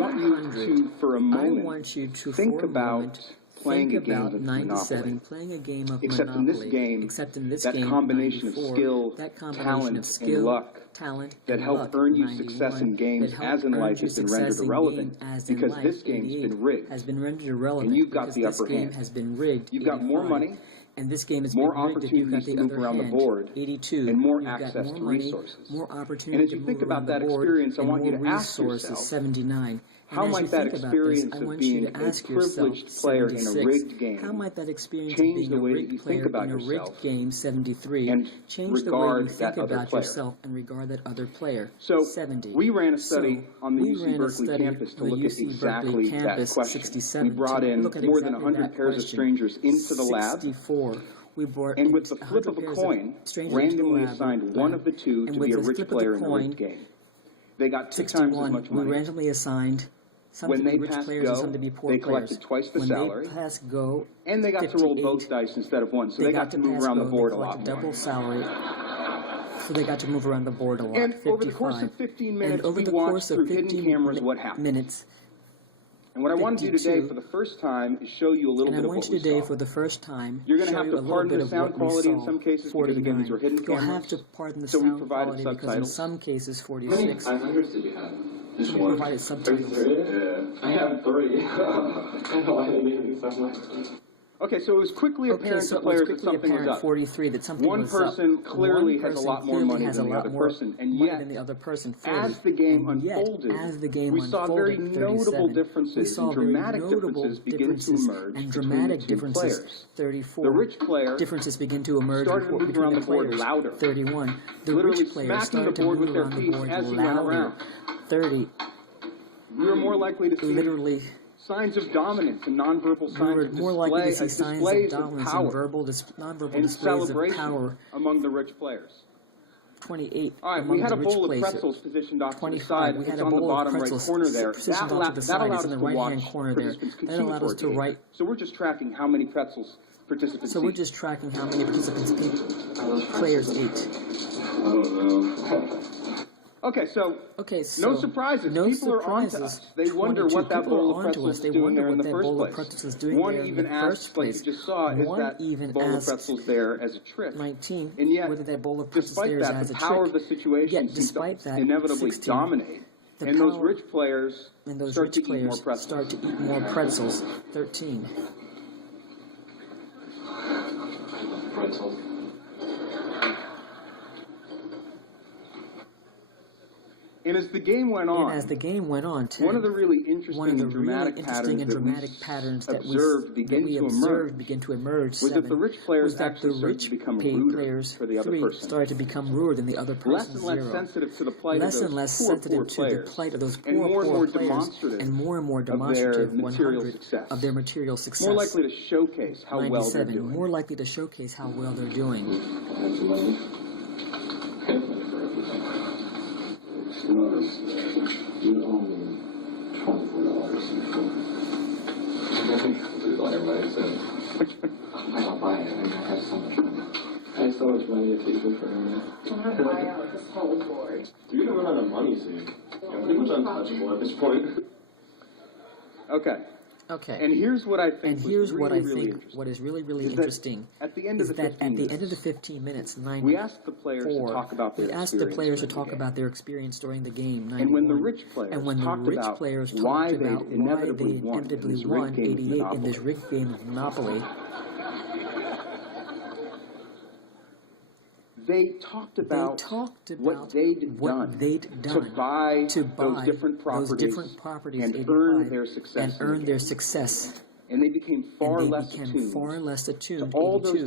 want you to, for a moment, think about playing a game of 97, Monopoly. playing a game of Except Monopoly. in this game, that combination of skill, talent, and luck that help earn you success in games as in life has been rendered irrelevant because this game's been rigged. And you've got the upper hand. You've got more money, and this game is more opportunities to move around the board, 82, and more access to resources. More And as you think about that experience, I want you to ask yourself, 79. how might that experience of being a privileged player in a rigged game change the way that you think about yourself and regard that other player? So, we ran a study on the UC Berkeley campus to look at exactly that question. We brought in more than 100 pairs of strangers into the lab, and with the flip of a coin, randomly assigned one of the two to be a rich player in a rigged game. They got 2 times as much money. We randomly assigned some when to be they rich passed players go, and some to be poor they players. collected twice the when salary, they passed go, and they got to roll both dice instead of one, so they got to move around the board a lot more. Double salary, so they got to move around the board a lot. And over the course of 15 minutes, we watched through hidden cameras what happened. And what I want to do today for the first time is show you a little bit of what we saw. You're going to have to pardon the sound quality in some cases because, again, these were hidden cameras. You'll have to pardon the so sound we provided quality subtitles. because in some cases 46. How many 500s did you have? Just we one? provided subtitles. Yeah. I have 3. I don't know why they made me sound like that. Okay, so it was quickly apparent to players that something was up. 43, that something One was person up. clearly has a lot more money than the other person, and yet, as the game unfolded, we saw very notable differences and dramatic differences begin to emerge between the two players. 34. The rich player differences begin to emerge started to move around the board players. louder, 31. The literally rich players smacking the started to board move with their around the feet board as he went louder. around. 30. We were more likely to see literally signs of dominance and nonverbal signs of more likely to see signs of displays dominance power and nonverbal and displays of celebration power. among the rich players. 28. All right, we had a bowl of pretzels positioned off to the side. We had it's a on the bowl bottom of right pretzels corner there. positioned off to the side. It's in the right-hand corner there. That allowed us to write. So we're just tracking how many pretzels participants So we're just tracking how many participants players ate. I don't know. Okay, so no surprises. People are onto us. They wonder what that bowl of pretzels is doing there in the first place. One even asks, like you just saw, is that bowl of pretzels there as a trick? 19. And yet, whether that bowl of pretzels despite there that, is the as a power trick. of the situation seems to inevitably 16, dominate. And those rich players start to eat more pretzels. 13. Pretzels. And as the game went on, one of the really interesting and dramatic patterns that we observed begin to emerge was that the rich players actually started to become ruder for the other person. Started to become ruder than the other person. Less and less sensitive to the plight of those poor players, and more and more demonstrative of their material success. More likely to showcase how well they're doing. More likely to showcase how well they're doing. Norris, you owe me $24. Like everybody said. I'm not buying it. I have so much money. I have so much money, it takes me forever. I'm going to buy out this whole board. You're going to run out of money soon. You're pretty much untouchable at this point. Okay. Okay. And here's what I think is really interesting. At the end of the 15 minutes, we asked the players to talk about their experience during the game. 91. And when the rich players talked why they inevitably won 88 in this rigged game of Monopoly, they talked about what they'd done to buy those different properties and earn their success. And they became far less attuned to all those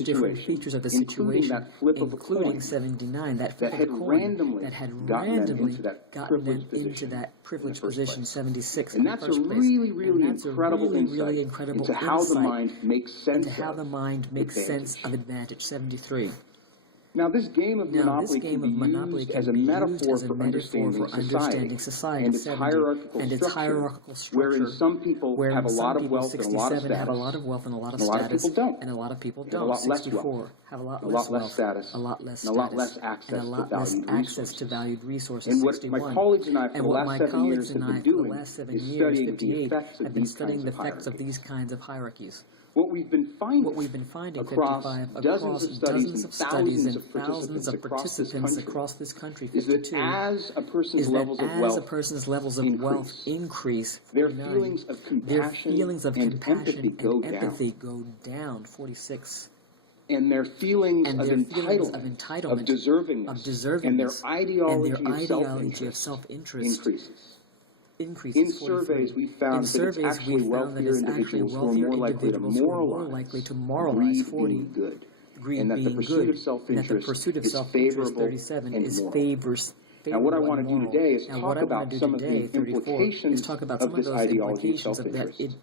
different features of the situation, including 79, that had randomly gotten them into that privileged position, 76. And that's a really, really incredible insight into how the mind makes sense of advantage, 73. Now, this game of Monopoly can be used as a metaphor for understanding society and its hierarchical structure, wherein some people have a lot of wealth and a lot of status, have a lot of wealth and a lot of and a lot of status, people don't. and a lot of people Have don't. a lot less 64 wealth, have a lot a less lot less wealth, status, a lot less and a lot less status, access and a to lot less valued access resources. to valued resources. And what 61. my colleagues and I for And the what last my 7 colleagues years and have I been for the doing last 7 is years, studying the 58, effects have of been these studying kinds the of effects of hierarchies. these kinds of hierarchies. What we've been finding Across 55, dozens of studies and thousands of participants across this country, is that 52, as a person's is that levels of as wealth a person's levels of wealth increase, their 49, feelings of their compassion feelings of and compassion empathy go down. go down, 46, And their feelings and of their feelings of entitlement, entitlement, of deservingness, and their ideology of self-interest increases. In surveys, we found that it's actually wealthier individuals who are more likely to moralize, greed being good, and that the pursuit of self-interest is favorable 37 and is moral. Now, what I want to do today is Now, talk about some of the implications of this ideology of self-interest.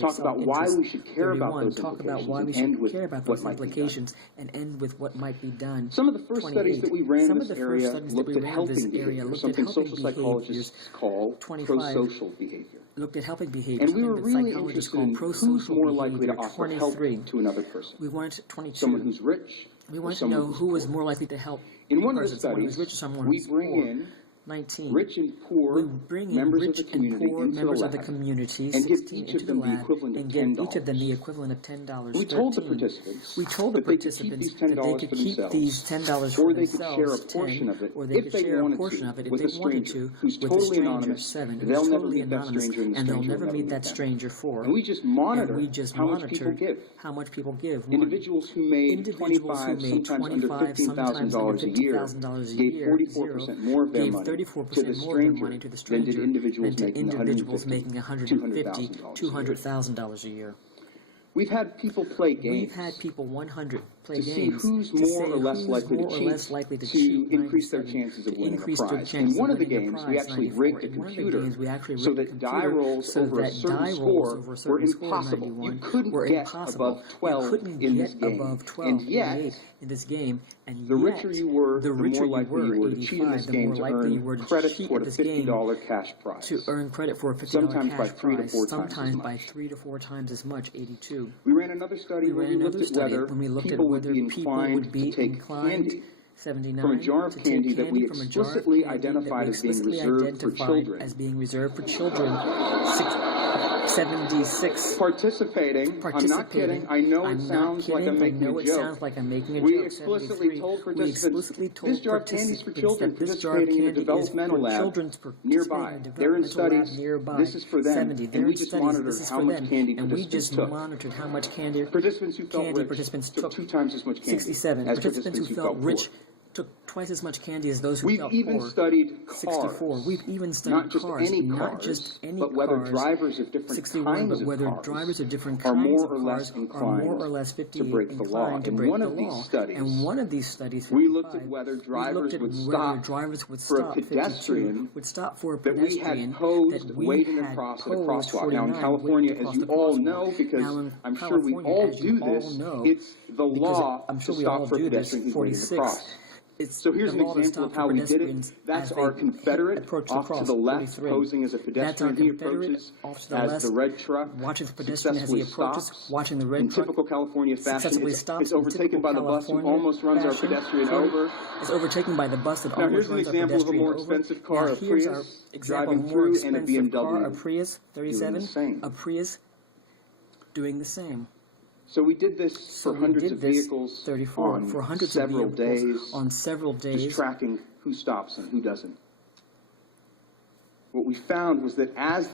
Talk about why we should care about those implications and end with what might be done. And end with what might be done. Some of the first studies that we ran in this area looked at helping area, behavior, something social psychologists call pro-social behavior. Looked at helping behavior. And we were really psychologists interested in call who's pro-social more likely to behavior, offer help 23. to another person. We wanted 22. Someone who's rich, We or wanted to someone know who's who was poor. more likely to help In a one of the person, someone who's studies, rich or someone we who's bring poor. in 19. rich and poor We bring in members rich of the community and poor into members the of the lab community, and give 16 each into of them the the lab, equivalent of and give $10. each of them the equivalent of $10. We told the 13. participants We told the that they could keep participants these that they $10 could for keep themselves, these $10 or for they could share a themselves, portion 10, of it or they if could they share a wanted portion to of it if with they a wanted stranger to who's with a totally stranger, anonymous. 7, They'll who's never totally meet that anonymous, stranger, and the and they'll stranger never will meet meet that them. stranger for. And we just monitor And we just how much people monitored give. how much people give. One. Individuals who made Individuals who $25, made sometimes under $15,000 a year, $50,000 a gave year, 44% more of their gave money 34% to the more of their stranger money to the than stranger did individuals than to making individuals $150,000, making $150,000, $200,000 $200,000 a year. We've had people play games. We've had people 100 play to see games who's to more say or less who's likely more to or cheat less likely to to cheat increase their 97, chances of to winning a increase their prize. chances In one of the winning a games, we prize, actually 94. rigged a In one of the computer games, we actually so rigged a that die computer rolls so over a that certain die rolls score over a were certain score, impossible. 91, You couldn't were get impossible. above 12 You couldn't in get this game. above 12, And yet, 48 in this game, and the yet, richer you were, the richer more likely you were to 85, cheat in this the game more to likely you were earn to credits cheat toward at a this game $50 cash prize. to earn credit for a $50 Sometimes cash by 3 to prize, 4 times as sometimes much. by 3 to 4 times as much, 82. We ran another study where we looked at whether people would be inclined to take candy 79, from a jar of to take candy that we from a jar of explicitly candy that we identified as being explicitly reserved for identified children. as being reserved for children. 76 Participating. I'm not kidding. I know it sounds like I'm making a it joke. sounds like I'm making a We joke. explicitly 73. told We participants explicitly told this jar of candy is for participants children that this jar of participating in a candy is developmental for lab children's participating nearby. in a They're in developmental lab studies. nearby. This is for them. 70. And They're we in just studies. monitored This is how for much them. candy And we participants just took. monitored how much candy Participants who felt candy rich participants took took 2 times as much candy 67. as Participants who felt poor. rich took twice as much candy as those who We've felt even poor. studied cars. 64. We've even studied Not just cars, any not cars, just any but whether cars. drivers of different 61, kinds but of whether cars drivers of different are kinds more of or less cars are more or less 50 to break the law. inclined to In break one the of these law. studies, And one of these studies, we looked at 55, whether we drivers looked at would whether stop drivers would for a stop, 52, pedestrian would stop for a that we pedestrian had posed that we waiting had across at a posed crosswalk. Now in 49 California, waiting as to you cross the all crosswalk. know, because Now, in I'm sure we California, all as you do all this, know, it's the because law I'm sure to we all stop for a do this, pedestrian who's waiting to 46. cross. It's So here's the an law to example of stop how for we did it. pedestrians That's as they our Confederate approach the off to cross, the left, 43. posing as a That's our pedestrian. He Confederate approaches off to the as left, the red truck watching the pedestrian as he successfully approaches, stops. watching the red In truck typical California fashion, successfully it's stops. overtaken in by the typical bus who California almost runs our fashion. pedestrian Sorry. over. It's overtaken by the bus that Now almost here's an runs our example of a pedestrian more over. expensive car, Now a here's our Prius, example of driving a more through, and a expensive car, a BMW Prius, 37, same. a Prius doing the same. So we did this So for we hundreds did of this, vehicles 34, on for hundreds several of vehicles days, on several days. just tracking who stops and who doesn't. What we found was that as